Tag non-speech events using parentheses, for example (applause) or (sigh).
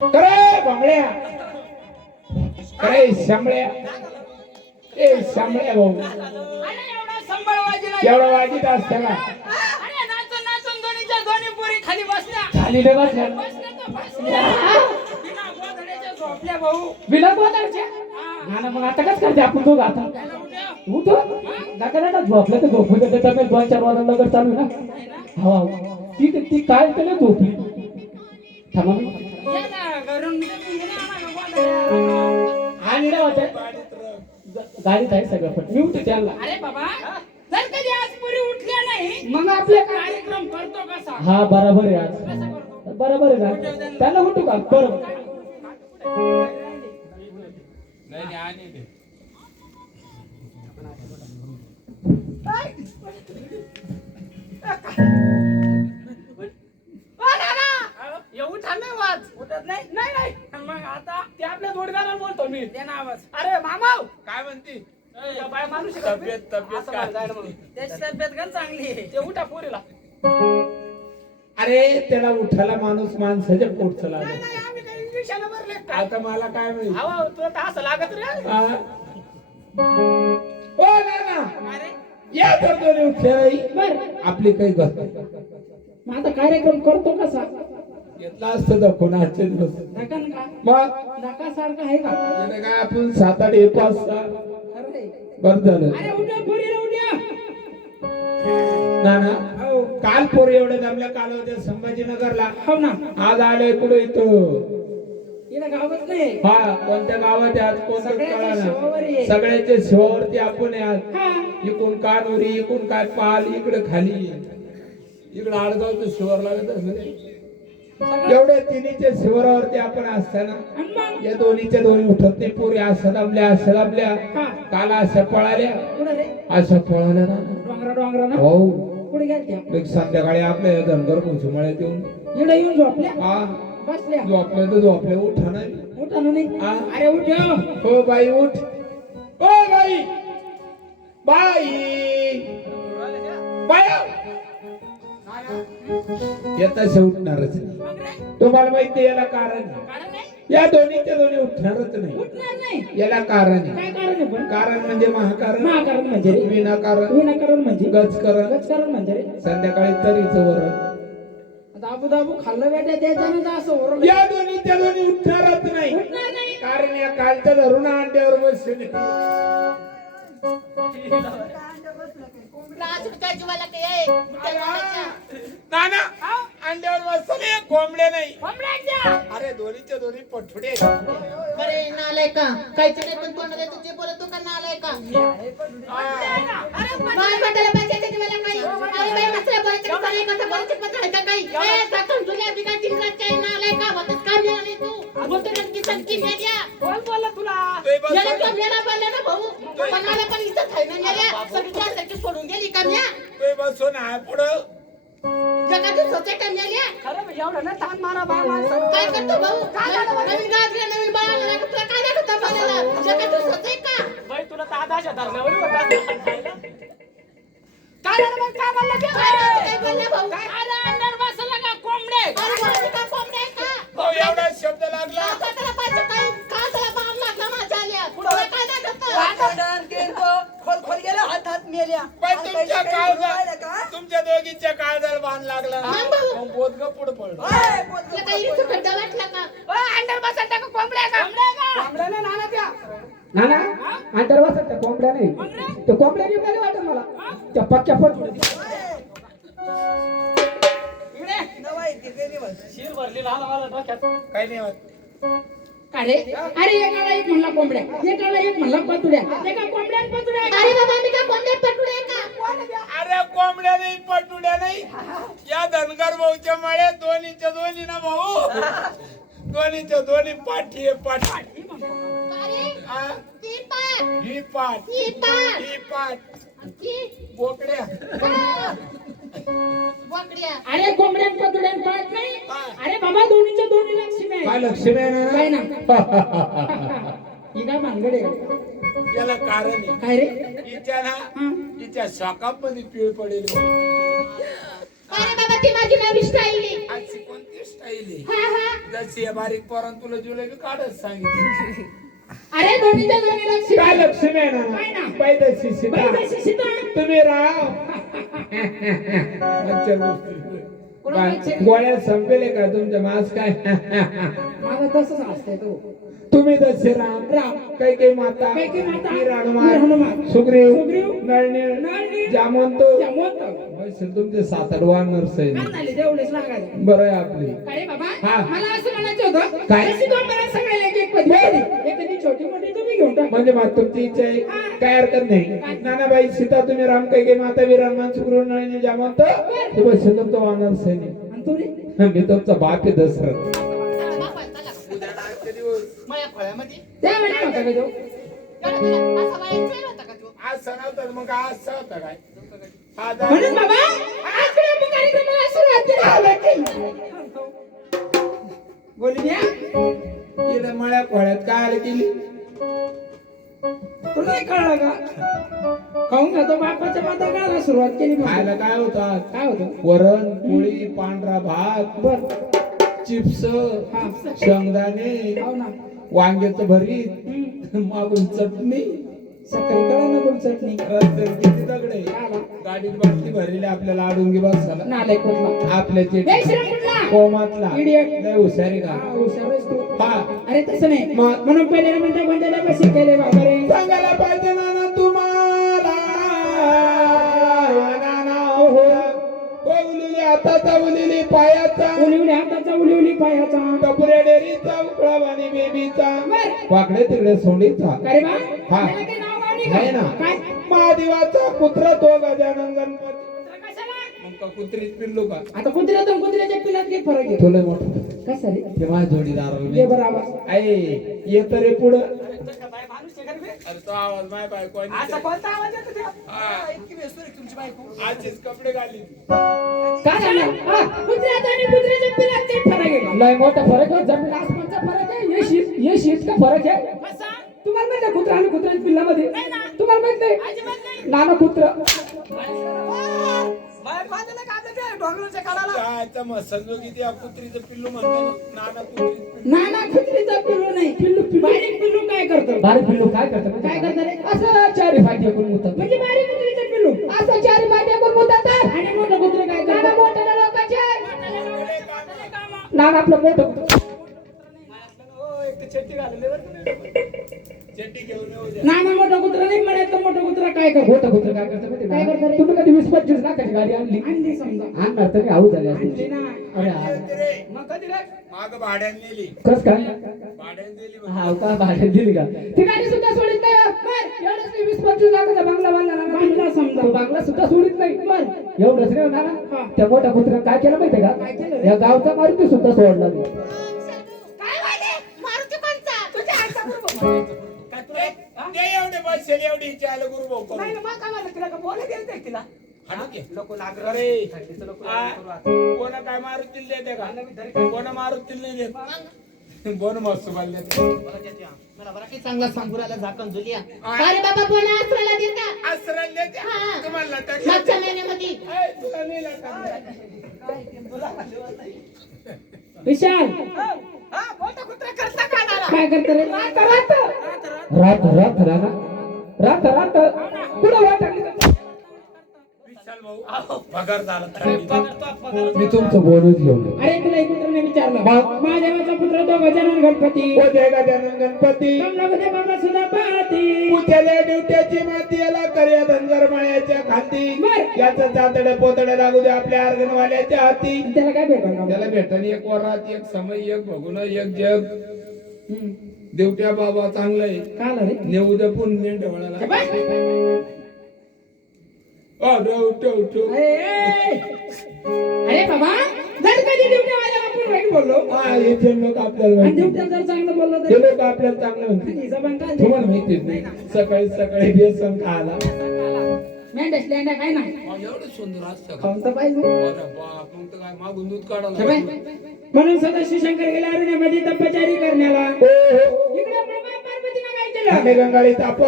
करे बांगड्या करे शांबळ्या ए शांबळ्या भाऊ. अरे एवढा वाजित पोरी खाली बसल्या. खाली बसल्या. तर झोपल्या भाऊ. ना मग आता कसं करते आपण दोघं आता? उठो नका नका झोपलं तर झोपू दे. त्याच्या दोन चार वाजता नगर चालू ना. हो हो. ती ती काय त्याला झोपली? थांबा आणि ना होते गाडीत आहे सगळं पण मी उठते त्यांना अरे बाबा जर कधी आज पुरी उठल्या नाही मग कार्यक्रम करतो कसा? हा बरोबर आहे आज. बरोबर आहे ना? त्यांना उठू का? बरोबर नाही नाही नाही मग आता ते आपल्या जोडीदाराला बोलतो मी दे ना आवाज. अरे मामा काय म्हणती? या बाय माणूस आहे का? तब्येत तब्येत असं काय? म्हण जायला म्हणून. त्याची तब्येत गण चांगली आहे. ते उठा पोरीला. अरे त्याला उठाला माणूस माणसाच्या पोटचं नाही लागलं. नाही आम्ही काही इंग्लिशाला भरले काय आता मला काय माहिती? हवा तुला तर असं लागत रे. आ? ओ नाना अरे. या तर दोन्ही उठले बर. आपली काही गत माझा कार्यक्रम करतो कसा? घेतला असतं तर कोणाचे दिवस? नका नका. मग? नका सारखा आहे का? याने काय आपण सात आठ खरं आहे. बरं झालं. नाना हो. काल पोर एवढे जमल्या काल होत्या संभाजीनगरला. हो ना. आज आले कुठे इथं? गावात नाही. हा कोणत्या गावात आहे? आज कोणतं सगळ्याच्या शिवावरती आपण आज. हा. इकडून कानोरी इकडून काय पाल इकडे खाली. इकडे आडगावचं शिवर लागत एवढ्या तिन्हीच्या शिवरावरती आपण असताना या दोन्हीच्या दोन्ही उठत नाही. पुरी अशा दाबल्या अशा दाबल्या. हा. काल अशा पळाल्या. अशा पळाल्या ना. डोंगरा डोंगरा ना? हो. संध्याकाळी आपल्या या धनगर येऊन इकडे येऊन झोपल्या? हा. बसल्या. झोपल्या तर झोपल्या. उठा नाही उठा ना नाही. हा. अरे उठ. हो. हो बाई उठ. O by. बाई. बाई. येता उठणारच नाही. मग रे तुम्हाला माहिती याला कारण या दोन्हीच्या दोन्ही उठणारच नाही. याला कारण कारण म्हणजे महाकारण. महाकारण म्हणजे? विनाकारण विनाकारण म्हणजे? गजकरण. गजकारण म्हणजे? संध्याकाळी तरीच वरण. दाबू दाबू खाल्लं बेटा त्याच्यानं असं ओरडलं. या दोन्हीच्या दोन्ही उठणारच नाही. कारण या कालच्या धरून अंड्यावर बसले नाना अंड्यावर बसले कोंबड्या नाही. अरे दोन्हीच्या दोन्ही पठुडे अरे नालाय का? काहीच नाही पण तोंडाला तुझे बोलतो का नालाय का? माय म्हटलं पाहिजे त्याची मला काही अरे बाई मस्त बोलायचं कसं नाही कसं बोलायचं पत्राचं काही? ए टाकून तुझ्या बिगा तिंगराच्या नालाय का? होतच का मिळालं नाही तू? बोलतो नक्की सनकी मेल्या. कोण बोलला तुला? याला मेला ना भाऊ पण मला पण इज्जत आहे ना मेल्या सगळी त्यासाठी सोडून गेली का म्या? बसून आहे पुढं. जगातून सोचे का मेल्या खरं म्हणजे एवढं ना ताण मारा बा माणसं काय करतो भाऊ? नवीन गावात गेला, नवीन बाळाला नाही का तुला काय नाही होता बोलायला? जगातून सोचे का? बाई तुला तर आधाच्या धरणावर होता काय झालं बाई? काय बोलला ते? काय? काय बोलला भाऊ? अरे अंडर तुमच्या काळजात तुमच्या दोघींच्या काळजाला बांध लागला मग भाऊ. मग बोधग पुढे पडलं तुला काही इथं खड्डा वाटला का? अंडर बसला का कोंबड्या का? नाना त्या. अंतर वाचत त्या कोंबड्या त्या वाटत मला. त्या पक्क्या पण शिर भरली लहान मला डोक्यात. काही नाही होत. अरे अरे एकाला एक म्हणला कोंबड्या. एकाला एक म्हणला पतुड्या. एका कोंबड्या आणि पतुड्या अरे बाबा, मी काय कोंबड्या पटवून आहे का? अरे कोंबड्या नाही पटुड्या नाही. या धनगर भाऊच्या मळ्यात दोन्हीच्या दोन्ही ना भाऊ. दोन्हीच्या दोन्ही पाठी पाठी. अरे, हा? ही पाठ. ही पाठ. बोकड्या. अरे कोंबड्या आणि पाहत नाही. अरे बाबा दोन्हीच्या दोन्ही लक्ष्मी आहे काय लक्ष्मी आहे ना? (laughs) ही काय भानगड आहे याला कारण आहे. काय रे? हा. हिच्या शाखामध्ये पीळ पडेल अरे बाबा ती माझी नवी स्टाईल आहे. आजची कोणती हा हा. जशी या बारीक पोरान तुला जुलै काढत सांगितलं? अरे दोन्हीच्या दोन्ही लक्ष काय लक्ष्मी आहे काय ना? ना पैदशी सीता पैदाशी सीता. तुम्ही राव मच्छर बसले. काय, गोळ्या संपेले का तुमच्या मास काय? माझं तसंच असतंय तो. तुम्ही दशे राम राम. काही काही माता कैकेयी माता, वीर वीर हनुमान सुग्रीव सुग्रीव, नळनीळ नळनीळ, जामवंत तुमचे सात आठ वानर सैनिक लागायचं. बरं आहे आपली. अरे बाबा? हा. मला असं म्हणायचं होतं काय? मला सगळ्याला एक एक पदवी दिली. एखादी छोटी मोठी तुम्ही घेऊन टाका. म्हणजे मग तुमची इच्छा आहे काय हरकत नाही नानाबाई सीता तुम्ही राम काही काही माता वीर हनुमान सुग्रीव नळनीळ जामवंत तुमचं वानर सैनिक आणि तू रे मी तुमचा बाप आहे दसरथ फळ्यामध्ये? त्या वेळेला होता का तो बाहेरचा होता का तो? आज सण होता मग आज सण होता काय? हा म्हणून बाबा आजकडे आपण कार्यक्रमाला सुरुवात मळ्या खोळ्यात काय आलं केली तुला नाही कळलं का? खाऊन खातो बापाच्या माता सुरुवात केली. खायला काय होतं आज? काय होतं? वरण पोळी पांढरा भात बर. चिप्स हा. शेंगदाणे हो ना. वांग्याचं भरीत. मागून चटणी. सकाळी कळलं ना तुला चटणी. किती दगडे. गाडीत बाटली भरलेली आपल्याला बसायला. नालाय कुठला आपल्या कुठला कोमातला. Idiot. लय हुशारी का? हुशार आहेस तू. हा. अरे तसं नाही? म्हणून पहिले म्हणते कोणत्या पैसे केले बाबा रे सांगायला पाहिजे ना हाताचा उलिली पायाचा. उली उली हाताचा उली उली पायाचा. कपुऱ्या डेअरीचा उकळावानी बेबीचा. वाकडे तिकडे सोडीचा. अरे बा हा. नाही आहे? ना. काय? महादेवाचा पुत्र तो गजानन गणपती. कशाला? मग का कुत्रीत पिल्लू का? आता कुत्र्यात आणि कुत्र्याच्या पिलात काही फरक आहे. तुला मोठं कसं रे ते माझ्या जोडीदार ये बरं आवाज. आहे येत रे पुढं. अरे तो आवाज माय बायको आणि असा कोणता आवाज येतो त्या? हा. इतकी व्यस्त आहे तुमची बायको आजचेच कपडे घाली काय झालं हा, कुत्र्यात आणि कुत्र्याच्या पिलात काही फरक आहे का? लय मोठा फरक आहे जमीन आसमानचा फरक आहे हे शीत हे शीत का फरक आहे कसा? तुम्हाला माहिती आहे कुत्रा आणि कुत्र्याच्या पिल्लामध्ये. तुम्हाला माहीत नाही. नाना कुत्र बाहेर बांधलं का आपल्या त्या डोंगराच्या कडाला? काय मग संजो किती या कुत्रीचं पिल्लू म्हणतो नाना कुत्री ना ना कुत्रीचा पिल्लू नाही पिल्लू बारीक पिल्लू काय करतो? बारीक पिल्लू काय करतं माहिती काय आहे करतं का? रे? असं चारी फाटी करून मुतात म्हणजे बारीक कुत्रीचं पिल्लू. असं चारी फाटी करून मुतात आणि मोठं कुत्र काय नाना करतो? मोठ्या लोकांचे. नाना आपलं मोठं कुत्रं. चड्डी घेऊन येऊ द्या ना ना मोठं कुत्र नाही म्हणायचं मोठं कुत्र काय करतो मोठं कुत्र काय करतं माहिती काय करतं? रे? तुम्ही कधी वीस पंचवीस लाखाची गाडी आणली आणली समजा आणणार तरी आऊ झाली आणली असती. ना अरे हा. मग कधी रे माग भाड्याने नेली कस काय भाड्याने दिली म्हणे. हा का भाड्यात दिली का ती गाडी सुद्धा सोडित नाही हा. एवढंच नाही, वीस पंचवीस लाखाचा बांगला बांधला ना बांधला समजा. तो बांगला सुद्धा सोडित नाही एवढंच नाही होणार हा. त्या मोठ्या कुत्र्यानं काय केलं माहितीये काय केलं का रे? या गावचा मारुती सुद्धा सोडला नाही काय वाले मारुती कोणचा तुझ्या काय तुला? हा? ते एवढे पैसे गुरु भाऊ नाही ना, मग काय म्हणलं तिला का बोला गेलं ते तिला लोक अरे कोणा काय मारुतील देते का? कोणा मारुतील नाही देत बोन मस्त देते मला बरं काही चांगला सांगुराला झाकण झुलिया अरे बाबा बोला आसराला देत का आश्रम देते हा. तुम्हाला तर मागच्या महिन्यामध्ये. ऐ, तुला नाही लागत. विशाल! काय करत रे? रात रात. रात रात रात. रात कुठं वाटली विशाल भाऊ पगार झाला थंडीत. मी तुमचं बोलूच घेऊन. अरे तुला एक मित्राने विचारलं? महादेवाचा पुत्र तो गजानन गणपती. ओ जय गजानन गणपती. सुद्धा पाहती. उचल्या माती याला कर्या धनगर माळ्याच्या खाती. याचं चातडे पोतडे लागू दे आपल्या अर्गनवाल्याच्या हाती. त्याला काय भेटल त्याला भेटन एक वरात एक समय एक भगुन एक जग. देवट्या बाबा चांगलंय काय आलं रे? नेऊ दे पुन मेंढवळाला हे बाय. अरे बाबा जर कधी आपण वाईट बोललो? हा जे लोक आपल्याला आणि ड्युट्या जर चांगलं बोललो तर? लोक आपल्याला चांगलं म्हणते हिचा पण काय तुम्हाला माहितीच नाही सकाळी सकाळी बेसन खायला. लेंड्या काय नाही. एवढं सुंदर असतं खाऊन तर पाहिजे. बाप मग तर काय मागून दूध हे काढायला बाय. म्हणून सदाशिव शंकर गेला अरण्यामध्ये तपचारी करण्याला. इकडे आपल्या बाप पार्वतीनं काय केलं आम्ही गंगाळी तापवलं